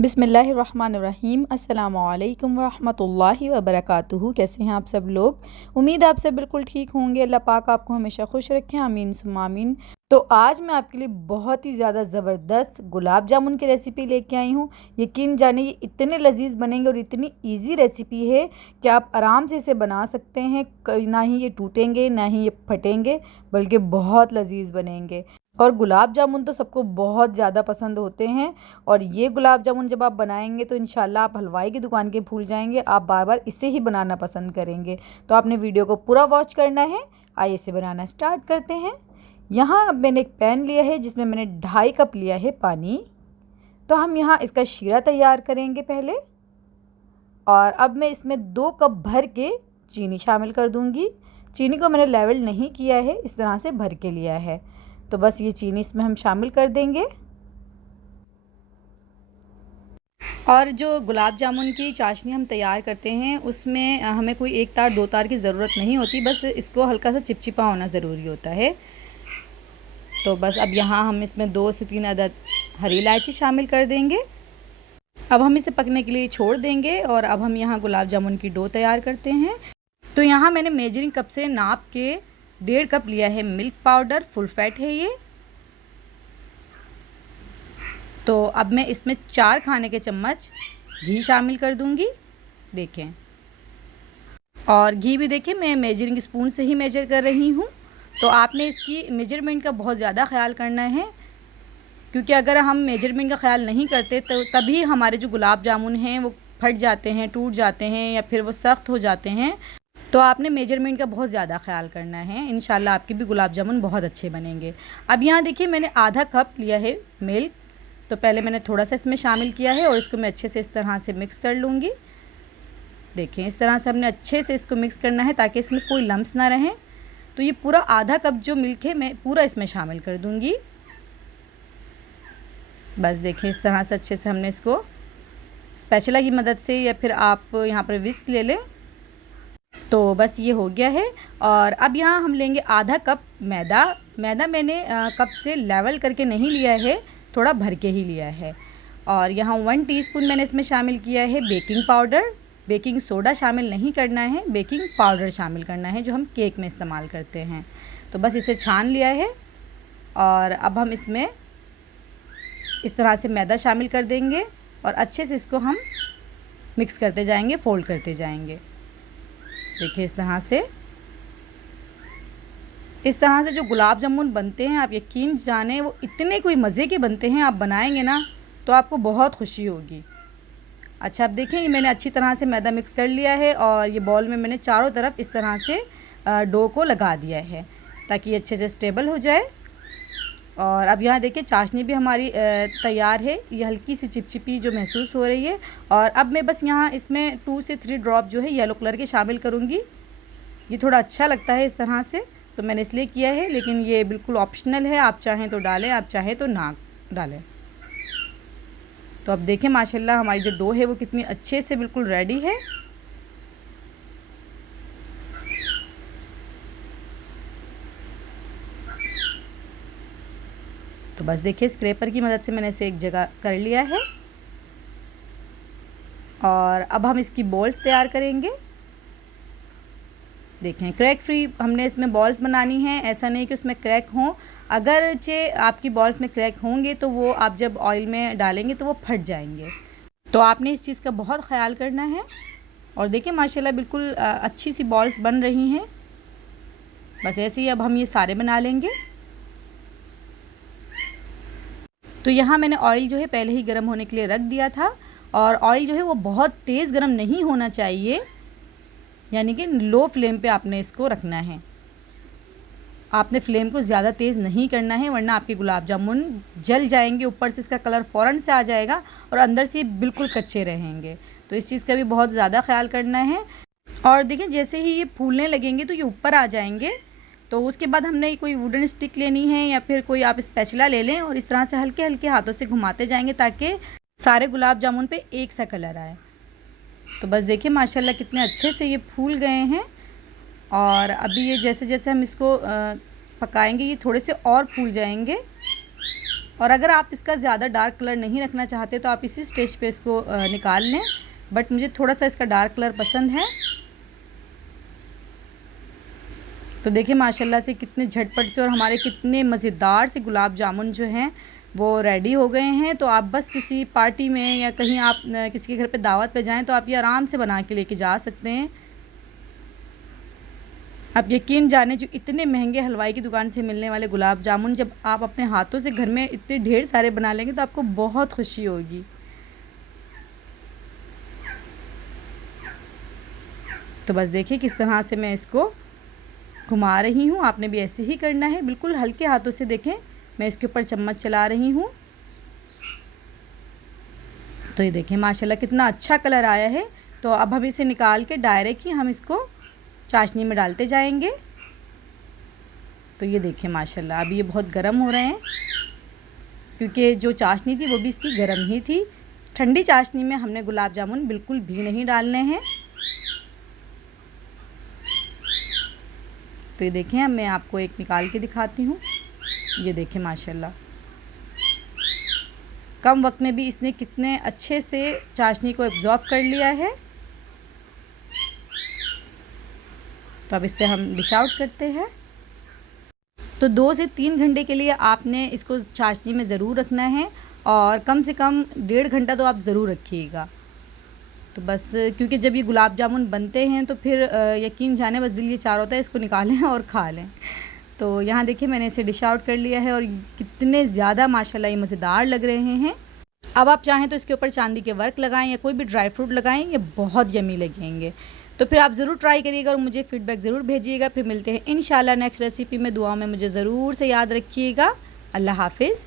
बिस्मिल्लाहिर्रहमानिर्रहीम। अस्सलामुअलैकुम वरहमतुल्लाहि वबरकातुहू। कैसे हैं आप सब लोग? उम्मीद है आप सब बिल्कुल ठीक होंगे। अल्लाह पाक आपको हमेशा खुश रखें, आमीन सुम्मा आमीन। तो आज मैं आपके लिए बहुत ही ज़्यादा ज़बरदस्त गुलाब जामुन की रेसिपी लेके आई हूँ। यकीन जानिए ये इतने लजीज बनेंगे और इतनी इजी रेसिपी है कि आप आराम से इसे बना सकते हैं। ना ही ये टूटेंगे ना ही ये फटेंगे, बल्कि बहुत लजीज बनेंगे। और गुलाब जामुन तो सबको बहुत ज़्यादा पसंद होते हैं। और ये गुलाब जामुन जब आप बनाएंगे तो इंशाल्लाह आप हलवाई की दुकान के भूल जाएंगे, आप बार बार इसे ही बनाना पसंद करेंगे। तो आपने वीडियो को पूरा वॉच करना है। आइए इसे बनाना स्टार्ट करते हैं। यहाँ अब मैंने एक पैन लिया है जिसमें मैंने 2.5 कप लिया है पानी। तो हम यहाँ इसका शीरा तैयार करेंगे पहले। और अब मैं इसमें 2 कप भर के चीनी शामिल कर दूँगी। चीनी को मैंने लेवल नहीं किया है, इस तरह से भर के लिया है। तो बस ये चीनी इसमें हम शामिल कर देंगे। और जो गुलाब जामुन की चाशनी हम तैयार करते हैं उसमें हमें कोई 1 तार 2 तार की ज़रूरत नहीं होती, बस इसको हल्का सा चिपचिपा होना ज़रूरी होता है। तो बस अब यहाँ हम इसमें 2 से 3 अदद हरी इलायची शामिल कर देंगे। अब हम इसे पकने के लिए छोड़ देंगे और अब हम यहाँ गुलाब जामुन की डो तैयार करते हैं। तो यहाँ मैंने मेजरिंग कप से नाप के 1.5 कप लिया है मिल्क पाउडर, फुल फैट है ये। तो अब मैं इसमें 4 खाने के चम्मच घी शामिल कर दूंगी। देखें, और घी भी देखें मैं मेजरिंग स्पून से ही मेजर कर रही हूँ। तो आपने इसकी मेजरमेंट का बहुत ज़्यादा ख्याल करना है, क्योंकि अगर हम मेजरमेंट का ख्याल नहीं करते तो तभी हमारे जो गुलाब जामुन हैं वो फट जाते हैं, टूट जाते हैं या फिर वो सख्त हो जाते हैं। तो आपने मेजरमेंट का बहुत ज़्यादा ख्याल करना है। इंशाल्लाह आपके भी गुलाब जामुन बहुत अच्छे बनेंगे। अब यहाँ देखिए मैंने आधा कप लिया है मिल्क। तो पहले मैंने थोड़ा सा इसमें शामिल किया है और इसको मैं अच्छे से इस तरह से मिक्स कर लूँगी। देखें, इस तरह से हमने अच्छे से इसको मिक्स करना है ताकि इसमें कोई लम्स ना रहें। तो ये पूरा आधा कप जो मिल्क है मैं पूरा इसमें शामिल कर दूँगी। बस देखें, इस तरह से अच्छे से हमने इसको स्पैचुला की मदद से या फिर आप यहाँ पर विस्क ले लें। तो बस ये हो गया है। और अब यहाँ हम लेंगे आधा कप मैदा। मैदा मैंने कप से लेवल करके नहीं लिया है, थोड़ा भर के ही लिया है। और यहाँ 1 टीस्पून मैंने इसमें शामिल किया है बेकिंग पाउडर। बेकिंग सोडा शामिल नहीं करना है, बेकिंग पाउडर शामिल करना है जो हम केक में इस्तेमाल करते हैं। तो बस इसे छान लिया है और अब हम इसमें इस तरह से मैदा शामिल कर देंगे और अच्छे से इसको हम मिक्स करते जाएंगे, फोल्ड करते जाएंगे। देखिए इस तरह से जो गुलाब जामुन बनते हैं आप यकीन जाने वो इतने कोई मज़े के बनते हैं। आप बनाएंगे ना तो आपको बहुत खुशी होगी। अच्छा, अब देखें ये मैंने अच्छी तरह से मैदा मिक्स कर लिया है और ये बॉल में मैंने चारों तरफ इस तरह से डो को लगा दिया है ताकि ये अच्छे से स्टेबल हो जाए। और अब यहाँ देखिए चाशनी भी हमारी तैयार है। ये हल्की सी चिपचिपी जो महसूस हो रही है। और अब मैं बस यहाँ इसमें 2 से 3 ड्रॉप जो है येलो कलर के शामिल करूँगी। ये थोड़ा अच्छा लगता है इस तरह से, तो मैंने इसलिए किया है, लेकिन ये बिल्कुल ऑप्शनल है। आप चाहें तो डालें, आप चाहें तो ना डालें। तो अब देखें माशाल्लाह हमारी जो डो है वो कितनी अच्छे से बिल्कुल रेडी है। तो बस देखिए स्क्रैपर की मदद से मैंने इसे एक जगह कर लिया है। और अब हम इसकी बॉल्स तैयार करेंगे। देखें, क्रैक फ्री हमने इसमें बॉल्स बनानी है, ऐसा नहीं कि उसमें क्रैक हों। अगरचे आपकी बॉल्स में क्रैक होंगे तो वो आप जब ऑयल में डालेंगे तो वो फट जाएंगे। तो आपने इस चीज़ का बहुत ख्याल करना है। और देखिए माशाल्लाह बिल्कुल अच्छी सी बॉल्स बन रही हैं। बस ऐसे ही अब हम ये सारे बना लेंगे। तो यहाँ मैंने ऑयल जो है पहले ही गर्म होने के लिए रख दिया था। और ऑयल जो है वो बहुत तेज़ गर्म नहीं होना चाहिए, यानी कि लो फ्लेम पे आपने इसको रखना है। आपने फ्लेम को ज़्यादा तेज़ नहीं करना है, वरना आपके गुलाब जामुन जल जाएंगे। ऊपर से इसका कलर फ़ौरन से आ जाएगा और अंदर से बिल्कुल कच्चे रहेंगे। तो इस चीज़ का भी बहुत ज़्यादा ख्याल करना है। और देखिए जैसे ही ये फूलने लगेंगे तो ये ऊपर आ जाएंगे। तो उसके बाद हमने कोई वुडन स्टिक लेनी है या फिर कोई आप स्पैचुला ले लें और इस तरह से हल्के हल्के हाथों से घुमाते जाएंगे ताकि सारे गुलाब जामुन पे एक सा कलर आए। तो बस देखिए माशाल्लाह कितने अच्छे से ये फूल गए हैं। और अभी ये जैसे जैसे हम इसको पकाएंगे ये थोड़े से और फूल जाएंगे। और अगर आप इसका ज़्यादा डार्क कलर नहीं रखना चाहते तो आप इसी स्टेज पे इसको निकाल लें, बट मुझे थोड़ा सा इसका डार्क कलर पसंद है। तो देखिए माशाल्लाह से कितने झटपट से और हमारे कितने मज़ेदार से गुलाब जामुन जो हैं वो रेडी हो गए हैं। तो आप बस किसी पार्टी में या कहीं आप किसी के घर पे दावत पे जाएं तो आप ये आराम से बना के लेके जा सकते हैं। आप यकीन जाने जो इतने महंगे हलवाई की दुकान से मिलने वाले गुलाब जामुन जब आप अपने हाथों से घर में इतने ढेर सारे बना लेंगे तो आपको बहुत खुशी होगी। तो बस देखिए किस तरह से मैं इसको घुमा रही हूँ, आपने भी ऐसे ही करना है। बिल्कुल हल्के हाथों से देखें, मैं इसके ऊपर चम्मच चला रही हूँ। तो ये देखें माशाल्लाह कितना अच्छा कलर आया है। तो अब हम इसे निकाल के डायरेक्ट ही हम इसको चाशनी में डालते जाएंगे। तो ये देखें माशाल्लाह अभी ये बहुत गर्म हो रहे हैं, क्योंकि जो चाशनी थी वो भी इसकी गर्म ही थी। ठंडी चाशनी में हमने गुलाब जामुन बिल्कुल भी नहीं डालने हैं। तो ये देखें अब मैं आपको एक निकाल के दिखाती हूँ। ये देखें माशाल्लाह कम वक्त में भी इसने कितने अच्छे से चाशनी को एब्जॉर्ब कर लिया है। तो अब इससे हम डिश आउट करते हैं। तो 2 से 3 घंटे के लिए आपने इसको चाशनी में ज़रूर रखना है और कम से कम 1.5 घंटा तो आप ज़रूर रखिएगा। तो बस क्योंकि जब ये गुलाब जामुन बनते हैं तो फिर यकीन जाने बस दिल ये चाह होता है इसको निकालें और खा लें। तो यहाँ देखिए मैंने इसे डिश आउट कर लिया है और कितने ज़्यादा माशाल्लाह ये मज़ेदार लग रहे हैं। अब आप चाहें तो इसके ऊपर चांदी के वर्क लगाएं या कोई भी ड्राई फ्रूट लगाएं, ये बहुत यमी लगेंगे। तो फिर आप ज़रूर ट्राई करिएगा और मुझे फ़ीडबैक ज़रूर भेजिएगा। फिर मिलते हैं इंशाल्लाह नेक्स्ट रेसिपी में। दुआ में मुझे ज़रूर से याद रखिएगा। अल्लाह हाफ़िज़।